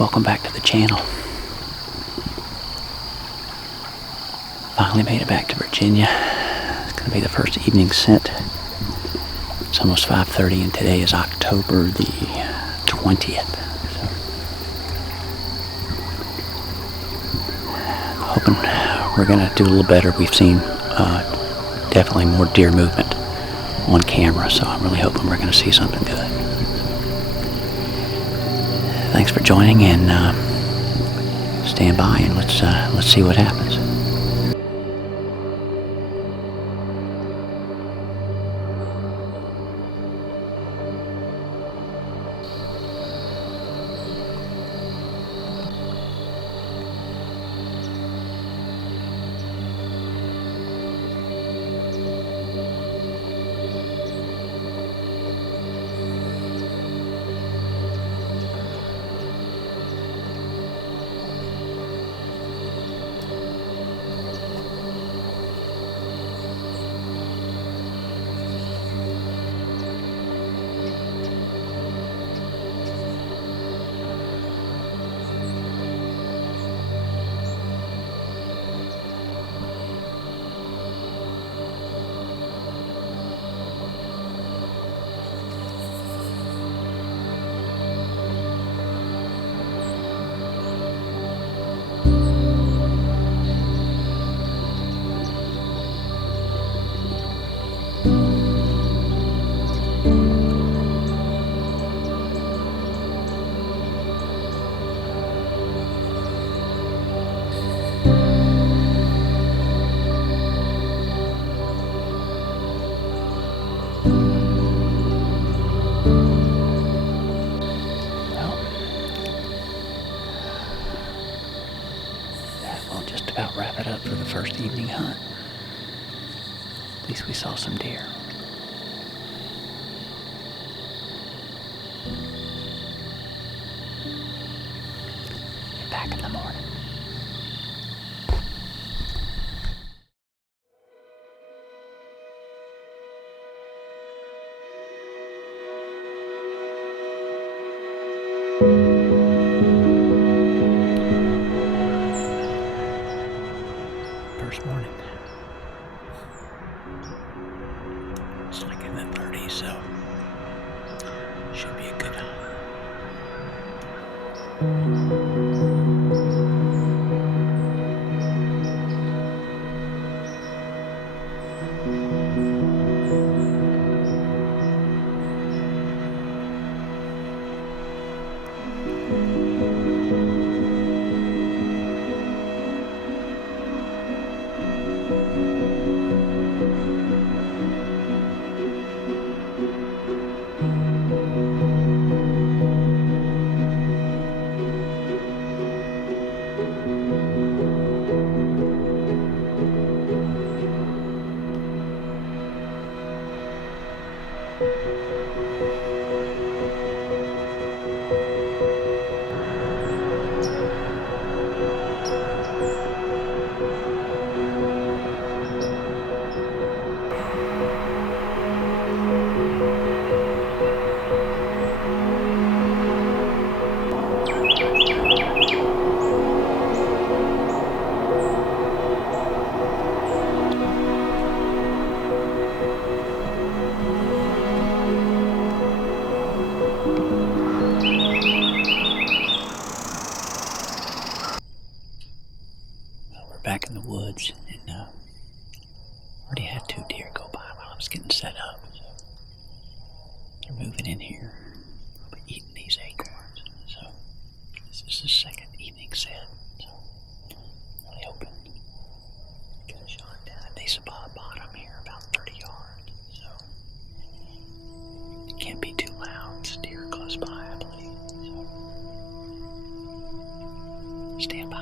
Welcome back to the channel. Finally made it back to Virginia. It's going to be the first evening scent. It's almost 5:30 and today is October the 20th. So, hoping we're going to do a little better. We've seen definitely more deer movement on camera, so I'm really hoping we're going to see something good. Thanks for joining, and stand by and let's see what happens. Just about wrap it up for the first evening hunt. At least we saw some deer. Be back in the morning. First morning. It's like in the 30s, so should be a good hunt. Back in the woods, and already had 2 deer go by while I was getting set up. So they're moving in here. I'll be eating these acorns. So this is the second evening set. So really hoping to get a shot down a decent bottom here, about 30 yards. So it can't be too loud. It's deer close by, I believe. So stand by.